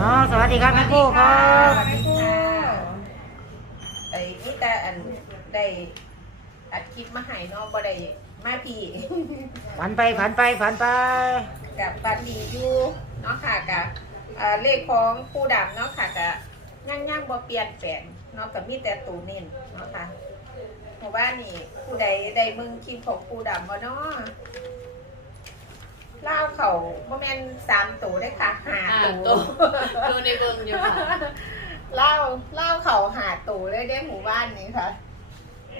อ๋อสวัสดีครับแม่ครู่ครับสวัสดีค่ะไอ้นี่แต่อันได้อัดคลิปมาให้เนาะบ่ได้มาพี่ฝันไปฝันไปฝันไป กับปันดีอยู่เนาะค่ะกับเอ่อเลขของผู้ดำเนาะค่ะกับย่างย่างๆบ่เปลี่ยนแปลงเนาะกับมีแต่ตูเน้นเนาะค่ะหมู่บ้านนี่ผู้ใดได้มึงคลิปของผู้ดำบ่เนาะ เล่าวเขาบ่แม่นสามตูได้อค่ะห้าอ่าตูตัวดูในเบิงอยู่ค่ะเล่าเล่าเขาหาตูเลยได้หมู่บ้านนี้ค่ะ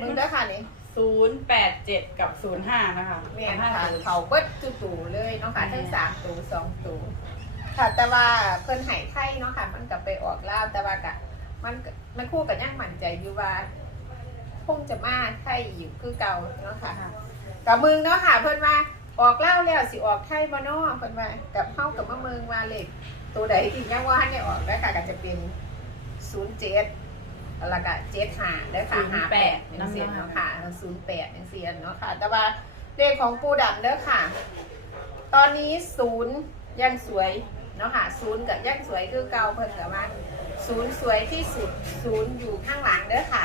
มึงเด้อค่ะนี่ศูนย์แปดเจ็ดกับศูนย์ห้านะคะเมียนค่ะ เขาเบิดตูตูเลยเนาะค่ะทั้งสามตูสองตูค่ะแต่ว่าเพิ่นใหายไข่เนาะค่ะ มันกลับไปออกเล่าวแต่ว่ากะ มันก็มันคู่กับย่างมั่นใจอยู่ว่าคงจะมาไข่อยู่คือเก่าเนาะค่ะ กับมึงเนาะค่ะเพิ่นว่า ออกเล่าวแล้วสิออกไข่บ่เนาะเพิ่นว่ากับเฮากับมะเมืองว่าเลขตัวใดที่ยังว่าให้ออกได้ค่ะก็จะเป็นศูนย์เจ็ดแล้วก็เจ็ดหาได้ค่ะหาแปดหนึ่งเสียนเนาะค่ะศูนย์แปดหนึ่งเสียนเนาะค่ะ แต่ว่าเลขของปูดำเด้อค่ะ ตอนนี้ศูนย์ยังสวยเนาะค่ะศูนย์กับยังสวยคือเก่าเพิ่นกับว่าศูนย์สวยที่สุดศูนย์อยู่ข้างหลังเด้อค่ะ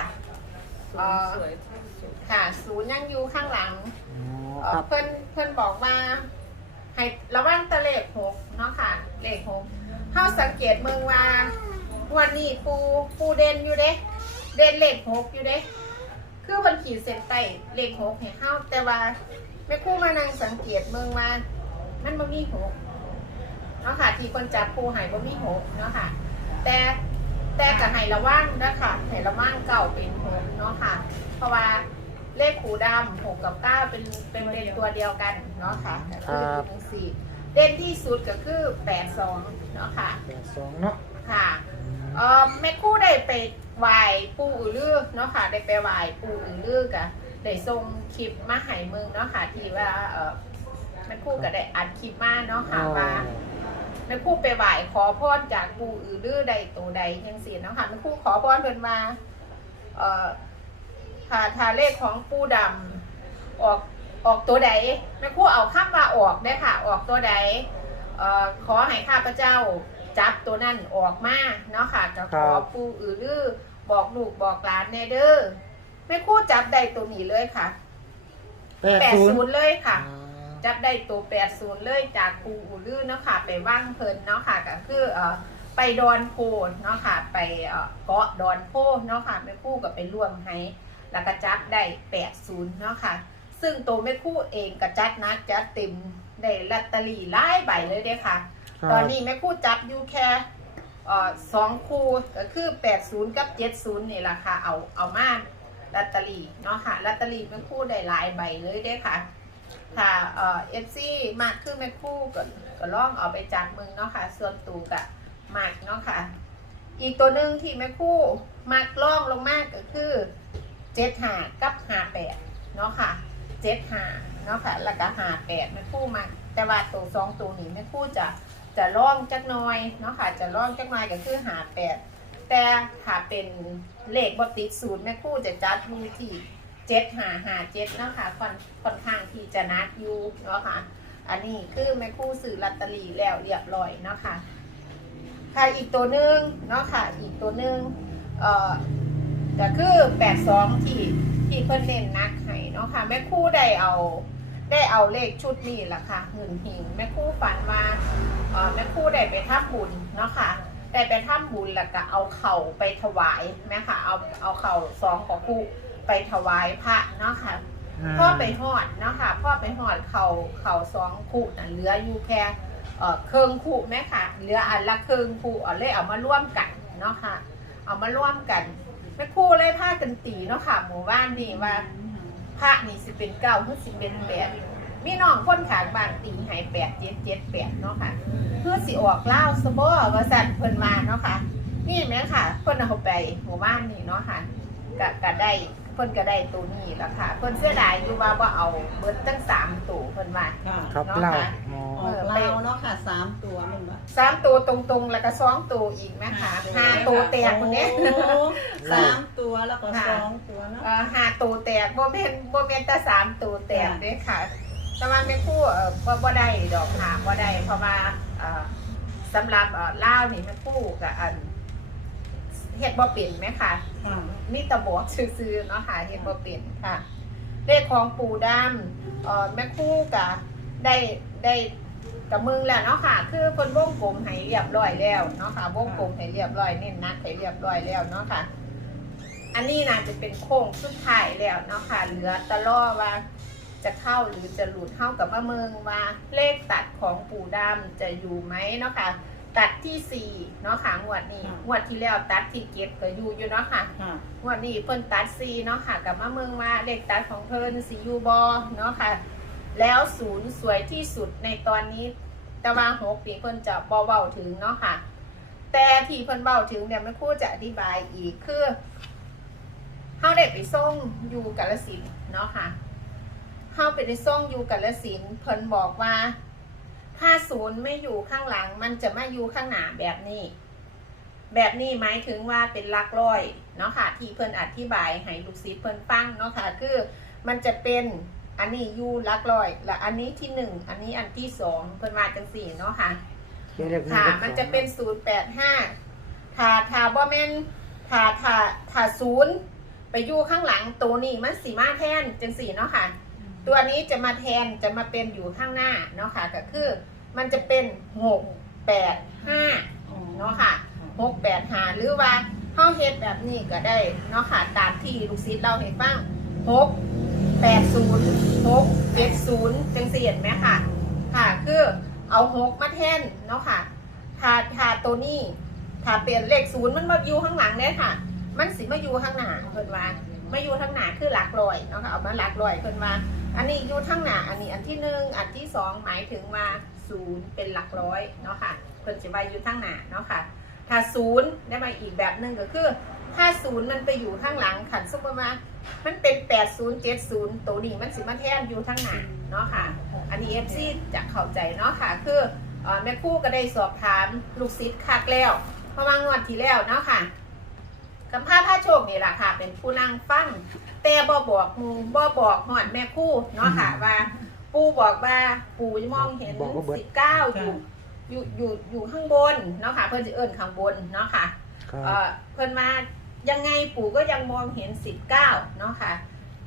เอ่อสวยที่สุดค่ะศูนย์ยังอยู่ข้างหลัง อ๋อเอ่คอรับ เพิ่นเพิ่นบอกว่าให้ระวังแตะเลขหกเนาะค่ะ เลขหกเฮาสังเกตเมืองว่าวันนี้ปูปูเด่นอยู่เด้ เด่นเลขหกอยู่เด้ คือเพิ่นขีดเส้นใต้เลขหกให้เฮาแต่ว่าแม่ครู่มานังสังเกตเมืองว่ามันบ่มีหกเนาะค่ะ ที่คนจับปูให้บ่มีหกเนาะค่ะ แต่แต่ก็ให้ระวังนะคะให้ระวังเก่าเป็นหกเนาะค่ะ เพราะว่า เลขขูดำหกกับเก้าเป็นเป็นเลขตัวเดียวกันเนาะค่ะก็คือหนึ่งสี่เด่นที่สุดก็คือแปดสองเนาะค่ะแปดสองเนาะค่ะเออแม่ครู่ได้ไปไหว้ปู่อือลือเนาะค่ะ ได้ไปไหว้ปู่อือลือกะได้ส่งคลิปมาให้มึงเนาะค่ะที่ว่าเออแม่ครู่ก็ได้อัดคลิปมาเนาะค่ะว่าแม่ครู่ไปไหว้ขอพรจากปู่อือลือใดตัวใดยังเสียเนาะค่ะแม่ครู่ขอพรเพิ่นมาเอ่อ ค่ะทาเลขของปู่ดำออกออกตัวใดแม่ครู่เอาคำว่าออกได้อค่ะ ออกตัวใดเอ่อขอให้ข้าพเจ้าจับตัวนั่นออกมาเนาะค่ะก็ขอปู่อือลือบอกลูกบอกหลานแน่เด้อแม่ครู่จับได้ตัวนี้เลยค่ะแปดแปดศูนย์ศูนย์เลยค่ะอ่าจับได้ตัวแปดศูนย์เลยจากปูอูลื่นเนาะค่ะ ไปว่างเพลินเนาะค่ะก็คือเอ่อไปดอนโพนเนาะค่ะ ไปเอ่อเกาะดอนโพเนาะค่ะแม่คู่กับไปร่วมให้ แล้วก็จับได้แปดศูนย์เนาะค่ะ ซึ่งตัวแม่คู่เองก็จัดนักจัดเต็มได้ลอตเตอรี่หลายใบเลยเด้ค่ะครับตอนนี้แม่คู่จับอยู่แค่เอ่อสองคู่ก็คือแปดศูนย์กับเจ็ดศูนย์นี่แหละค่ะ เอาเอามาลอตเตอรี่เนาะค่ะลอตเตอรี่แม่คู่ได้หลายใบเลยเด้ค่ะค่ะเอ่อฟซีมากขึ้นแม่คู่ก็ก็ลองเอาไปจากมึงเนาะค่ะ ส่วนตูกะมากเนาะค่ะ อีกตัวหนึ่งที่แม่คู่มากล่องลงมากก็คือ เจ็ดหากับหาแปดเนาะค่ะเจ็ดหาเนาะค่ะแล้วก็หาแปดแม่คู่มาแต่ว่าตัวสองตัวนี้แม่คู่จะจะล่องจักน้อยเนาะค่ะจะล่องจักน้อยก็คือหาแปดแต่ถ้าเป็นเลขบติดสูตรแม่คู่จะจัดอยู่ที่เจ็ดหาหาเจ็ดเนาะค่ะค่อนค่อนข้างที่จะนัดอยู่เนาะค่ะอันนี้คือแม่คู่สื่อลอตเตอรี่แล้วเรียบร้อยเนาะค่ะค่ะอีกตัวหนึ่งเนาะค่ะอีกตัวหนึ่งเอ่อ ก็คือแปดสองที่ที่เพิ่นเน้นนักให้เนาะค่ะแม่ครู่ได้เอาได้เอาเลขชุดนี้แหละค่ะหนึ่งหิงแม่ครู่ฝันว่าเอ่อแม่ครู่ได้ไปทำบุญเนาะค่ะได้ไปทำบุญแล้วก็เอาเข่าไปถวายแม่ค่ะเอาเอาเข่าซองของครู่ไปถวายพระเนาะค่ะพ่อไปหอดเนาะค่ะพ่อไปหอดเขาเขาสองคู่น่ะเหลืออยู่แค่เอ่อเครื่องคู่แม่ค่ะเหลืออันละเครื่องคู่เอาเลยเอามาร่วมกันเนาะค่ะ เอามาร่วมกัน แม่ครู่เลยพากันตีเนาะค่ะ หมู่บ้านนี่ว่าพระนี่สิเป็นเก้าหรือสิเป็นแปดมีน้องคนขางบ้านตีให้แปดเจ็ดเจ็ดแปดเนาะค่ะเพื่อสิออกเล่าวสบอว่าสั่นเพิ่นมาเนาะค่ะ นี่แม่ค่ะเพิ่นเอาไปหมู่บ้านนี่เนาะค่ะก็ก็ได้ เพิ่นก็ได้ตัวนี้แล้วค่ะเพิ่นเสียดายอยู่ว่าบ่เอาเบิดตั้งสามตัวเพิ่นว่าค่ะครับเนาะเล่าค่ะอ๋อออกเล่าเนาะค่ะสามตัวมันวะสามตัวตรงๆ แล้วก็สองตัวอีกแม่ค่ะห้าตัวแตกคนนี้โอ้สามตัวแล้วก็ค่ะสองตัวเนาะ เอ่อห้าตัวแตกบ่แม่นบ่แม่นแต่สามตัวแตกค่ะ เด้ค่ะ แต่ว่าแม่ครู่เอ่อบ่บ่ได้ดอกค่ะบ่ได้เพราะว่าเอ่อสำหรับเอ่อล่าวนี่แม่ครู่กับอัน เฮ็ดบ่เป็นไหมค่ะค่ะ มีแตะบอกซื้อๆเนาะค่ะเฮ็ดบ่เป็นค่ะ เลขของปู่ดำเอ่อแม่ครู่กับได้ได้กับมึงแล้วเนาะค่ะ คือเพิ่นวงกลมให้เรียบร้อยแล้วเนาะค่ะวงกลมให้เรียบร้อยเน้นหนักให้เรียบร้อยแล้วเนาะค่ะ อันนี้น่าจะเป็นโค้งสุดท้ายแล้วเนาะค่ะ เหลือแตะล่อว่าจะเข้าหรือจะหลุดเข้ากับมะเมืองว่าเลขตัดของปู่ดำจะอยู่ไหมเนาะค่ะ ตัดที่สี่เนาะค่ะงวดนี้งวดที่แล้วตัดที่เจ็ดก็อยู่อยู่เนาะค่ะค่ะงวันนี้เพิ่นตัดซีเนาะค่ะกับมะเมืองมาเลขตัดของเพิ่นซียูบอเนาะค่ะ แล้วศูนย์สวยที่สุดในตอนนี้แต่ว่าหกปีเพิ่นจะบอเบาถึงเนาะค่ะ แต่ที่เพิ่นเบาถึงเนี่ยไม่ครู่จะอธิบายอีกคือเฮาได้ไปส่งอยู่กาลสินธุ์เนาะค่ะเฮาไปได้ส่งอยู่กาลสินธุ์เพิ่นบอกว่า ถ้าศูนย์ไม่อยู่ข้างหลัง มันจะมาอยู่ข้างหน้าแบบนี้ แบบนี้หมายถึงว่าเป็นหลักร้อยเนาะค่ะ ที่เพิ่นอธิบายให้ลูกศิษย์เพิ่นฟังเนาะค่ะ คือมันจะเป็นอันนี้อยู่หลักร้อยและอันนี้ที่หนึ่งอันนี้อันที่สองเพิ่นว่าจังสี่เนาะค่ะเดี๋ยวเลขหนึ่งค่ะเลขสองมันจะเป็นศูนย์แปดห้าถ้าถ้าบ่แม่นถ้าถ้าถ้าศูนย์ไปอยู่ข้างหลังตัวนี้มันสีมาแทนจังสี่เนาะค่ะ ตัวนี้จะมาแทนจะมาเป็นอยู่ข้างหน้าเนาะค่ะก็คือมันจะเป็นหกแปดห้าเนาะค่ะหกแปดหาหรือว่าเข้าเฮ็ดแบบนี้ก็ได้เนาะค่ะตามที่ลูกศิษย์เราให้ฟังหกแปดศูนย์หกเจ็ดศูนย์จังเสียนไหมค่ะ ค่ะคือเอาหกมาแทนเนาะค่ะถ้าถ้าตัวนี้ถ้าเปลี่ยนเลขศูนย์มันมาอยู่ข้างหลังเนี่ยค่ะ มันสิมาอยู่ข้างหน้าเพิ่นว่ามาอยู่ข้างหน้าคือหลักร้อยเนาะค่ะเอามาหลักร้อยเพิ่นว่า อันนี้อยู่ข้งหน้าอันนี้อันที่หนึ่งอันที่สองหมายถึงว่าศูนย์เป็นหลักร้อยเนาะค่ะเพิ่นจะมาอยู่ข้งหน้าเนาะค่ะ ถ้าศูนย์ได้มาอีกแบบหนึ่งก็คือถ้าศูนย์มันไปอยู่ข้างหลังขันซุปเปอร์มามันเป็นแปดศูนย์เจ็ดศูนย์ตัวนี้มันสิมาแทนอยู่ข้งหน้าเนาะค่ะ อันนี้เอฟซีจะเข้าใจเนาะค่ะ คืออแม่คู่ก็ได้สอบถามลูกศิษย์คักแล้วเพราะว่างวดที่แล้วเนาะค่ะ คำพาพระโชคนี่แหละค่ะ เป็นผู้นั่งฟังแต่บ่บอกหมูบ่บอกหอดแม่ครู่เนาะค่ะว่า ปู่บอกว่าปู่มองเห็นบอกว่าเบิด สิบเก้าอยู่อยู่อยู่อยู่ข้างบนเนาะค่ะ เพื่อนจะเอิ้นข้างบนเนาะค่ะ ครับเอ่อเพื่อนมายังไงปู่ก็ยังมองเห็นสิบเก้าเนาะค่ะ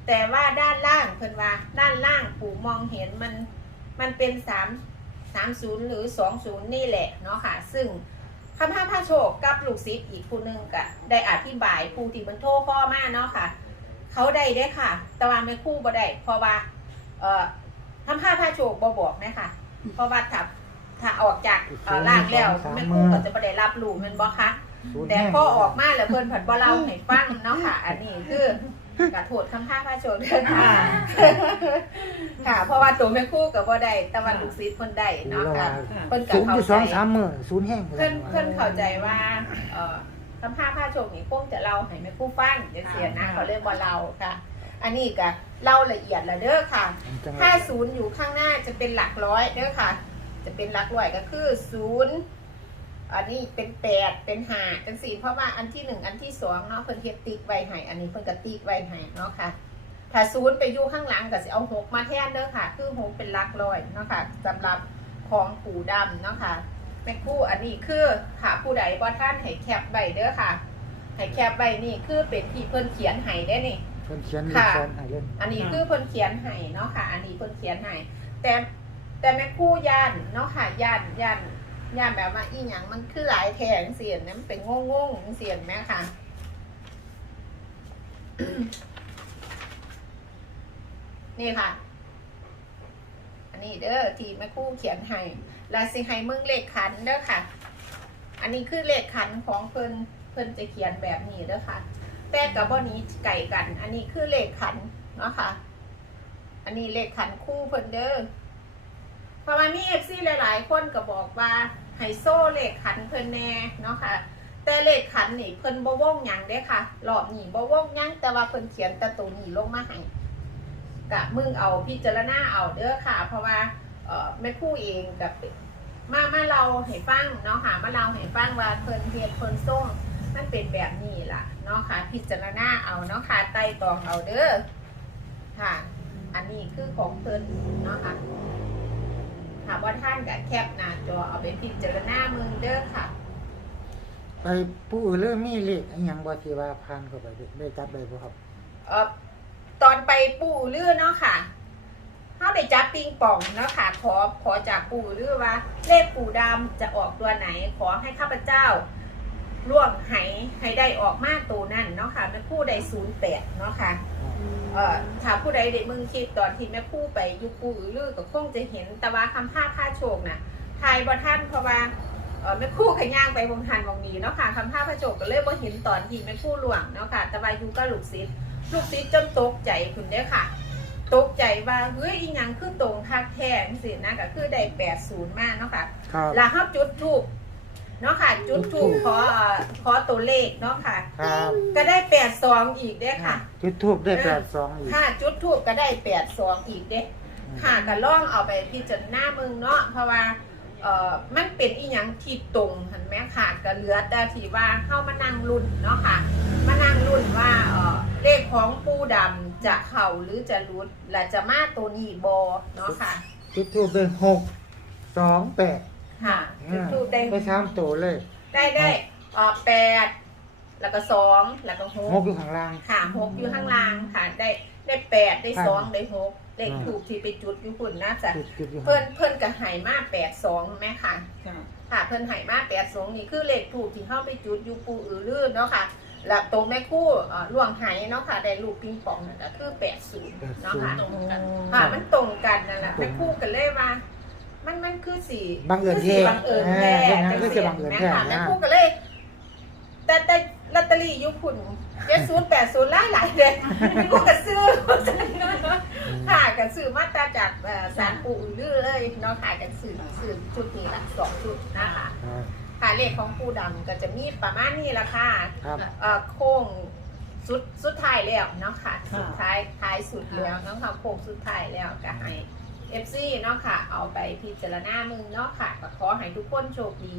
แต่ว่าด้านล่างเพื่อนว่าด้านล่างปู่มองเห็นมันมันเป็นสามสามศูนย์หรือสองศูนย์นี่แหละเนาะค่ะ ซึ่ง คำพาพระโชคกับลูกศิษย์อีกผู้หนึงก็ได้อธิบายผู้ที่มันโทรข้อมาเนาะค่ะ เขาได้ได้อค่ะ แต่ว่าไม่ครู่บ่ได้เพราะว่า เอ่อคำพาพระโชคบ่บอกนะคะเพราะว่าถ้าถ้าออกจากเอ่อร่างแล้วแม่ครู่ก็จะบ่ได้รับรู้แมันบ่คะศูนย์แต่ห้งพอออกมาแล้วเพิ่นผัดบ่เล่าให้ฟังเนาะค่ะ อันนี้คือ กระโทษคำพาพระโชคเด้อค่ะ ค่ะ เพราะว่าตัวแม่ครู่ก็บ่ได้แต่ว่าลูกศิษย์เพิ่นได้เนาะค่ะเพิ่นก็ศูนย์เข้าที่ใจสองสามมือศูนย์แห้งเพื่อนเพื่อนเข้าใจว่าเอ่อคำพาผ้าโชคนี่คงจะเล่าให้แม่ผู้ฟังจะเสียนะเขาเรียกว่าเราค่ะ อันนี้ก็เล่าละเอียดละเด้อค่ะ จังหถ้าวัดศูนย์อยู่ข้างหน้าจะเป็นหลักร้อยเด้อค่ะ จะเป็นหลักร้อยก็คือศูนย์ อันนี้เป็นแปดเป็นห้าเป็นสี่เพราะว่าอันที่หนึ่งอันที่สองเนาะเพิ่นเฮ็ดติ๊กไว้ให้อันนี้เพิ่นก็ติ๊กไว้ให้เนาะค่ะถ้าศูนย์ไปอยู่ข้างหลังก็สิเอาหกมาแทนเด้อค่ะ คือหกเป็นหลักร้อยเนาะค่ะสำหรับของปู่ดำเนาะค่ะแม่ครู่อันนี้คือค่ะผู้ใดบ่ท่านให้แคปใบเด้อค่ะให้แคปใบนี่คือเป็นที่เพิ่นเขียนให้ได้นี่เพิ่นเขียนเลขค่ะสองให้เล่นอันนี้คือเพิ่นเขียนให้เนาะค่ะ อันนี้เพิ่นเขียนให้แต่แต่แม่ครู่ย่านเนาะค่ะย่านย่าน ย่าแบบว่าอีหยังมันคือหลายแทงเสียนนะมันเป็นงงงเสียนไหมค่ะนี่ค่ะ อันนี้เด้อที่แม่คู่เขียนให้แล้วสิให้มึงเลขขันเด้อค่ะ อันนี้คือเลขขันของเพิ่นเพิ่นจะเขียนแบบนี้เด้อค่ะ แต่กับบ่นี้ไก่กัน อันนี้คือเลขขันเนาะค่ะ อันนี้เลขขันคู่เพิ่นเด้อ ราะว่ามีเอฟซีหลาย ๆ คนก็บอกว่าไฮโซเลขขันเพิ่นแน่เนาะค่ะ แต่เลขขันนี่เพิ่นบวงยังเด้ค่ะรอบหนีบวงยังแต่ว่าเพิ่นเขียนต่ตัวนี้ลงมาให้กะมึงเอาพิจารณาเอาเด้อค่ะ เพราะว่าเอ่อแม่คู่เองกับมามาเราให้ฟังเนาะค่ะมาเราให้ฟังว่าเพิ่นเฮ็ดเพิ่นส่งมันเป็นแบบนี้ล่ะเนาะค่ะ พิจารณาเอาเนาะค่ะไต่ตองเอาเด้อค่ะ อันนี้คือของเพิ่นเนาะค่ะ ถามว่าท่านกับแคปหน้าจอเอาไปพิจารณามึงเด้อค่ะ ไปผู้อื่นเริ่มมีเลขอหยังบ่ที่ว่าผ่านเข้าไปได้จับได้บ่ครับ เอ่อตอนไปปู่ลือเนาะค่ะเขาได้จับปิงปองเนาะค่ะ ขอขอจากปู่ลือว่า เลขปู่ดำจะออกตัวไหน ขอให้ข้าพเจ้าร่วงไหให้ได้ออกมาตัวนั่นเนาะค่ะแม่คู่ใดศูนย์แปดเนาะค่ะ เอ่อถ้าผู้ใดได้มึงคิดตอนที่แม่คู่ไปอยุปู่ลือก็คงจะเห็นแต่ว่าคำท่าค่าโชคน่ะทายบ่ท่านเพราะว่าเออแม่คู่ขย่างไปวงทันวงนี้เนาะค่ะคำท่าพระโชคก็เลยบ่เห็นตอนที่แม่คู่หลวงเนาะค่ะ แต่ว่าอยู่ก็ลูกศิษย์ลูกศิษย์จนตกใจคุณเด้อค่ะ ตกใจว่าเฮ้ยอีหยังคือตรงคักแท้จังซี่นะก็คือได้80มาเนาะค่ะ ครับ แล้วเฮาจุดทูป เนาะค่ะ จุดทูปขอเอ่อขอตัวเลขเนาะค่ะ ครับก็ได้82อีกเด้อค่ะ จุดทูบได้แปดสองอีก ค่ะจุดทูปก็ได้82อีกเด้ ค่ะก็ลองเอาไปพิจารณามึงเนาะเพราะว่าเอ่อมันเป็นอีหยังที่ตรงหันแม่ค่ะก็เหลือแต่ที่ว่าเข้ามานั่งรุ่นเนาะค่ะ มานั่งรุ่นว่าเอ่อเลขของปูดำจะเข่าหรือจะรุดและจะมาตัวนี้บอเนาะค่ะ จุดทูบเป็นหกสองแปดค่ะ จุดทูปได้ไปสามตัวเลยได้ได้เอ่อแปดแล้วก็สองแล้วก็หหกกอยู่ข้างล่าง ค่ะหกอยู่ข้างล่างค่ะได้ได้แปดได้สองได้หกเลขอ่าถูกที่ไปจุดอยู่หุ่นน่าจะจุดจุดอยู่ข้างเพิ่นเพิ่นกับหายมาแปดสองแม่ค่ะ ค่ะค่ะเพิ่นใหายมาแปดสองนี่คือเลขถูกที่เข้าไปจุดอยู่ปูอือลื่นเนาะค่ะแล้วตรงแม่คู่เอ่อล่วงหายเนาะค่ะได้ลูกปิงปองนั่นก็คือแปดศูนย์แปดเนาะศูนค่ะย์ตรงกันค่ะมันตรงกันนั่นแหละตรงแม่คู่กันเลยว่า มันมันคือสีบังเอิญคืแท้บังเอิญแท้เออเป็นงั้นก็สิบังเอิญแท้แม่ค่ะนะแม่คู่กันเลย แต่แต่ลอตเตอรี่อยุคุณเจ็ดศูนย์แปดศูนย์หลายหลายเลยแม่คู่กับซื้อค่ะกันซื้อมาตราจากเอ่อสารปู่อือลือเลยเนาะค่ะกันซื้อซื้อชุดนี้ละสองชุดนะคะครับค่ะเลขของปูดำก็จะมีประมาณนี้ละค่ะครับเอ่อโค้งสุดสุดท้ายแล้วเนาะค่ะค่ะ สุดท้ายท้ายสุดแล้วเนาะค่ะโค้งสุดท้ายแล้วก็ให้ เอฟซีเนาะค่ะ เอาไปพิจารณามึงเนาะค่ะก็ขอให้ทุกคนโชคดี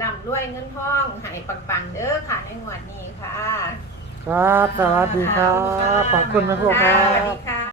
ร่ำรวยเงินทองให้ปังๆเด้อค่ะในงวดนี้ค่ะ ครับ สวัสดีครับ ขอบคุณแม่พวกครัสวัสบ ดี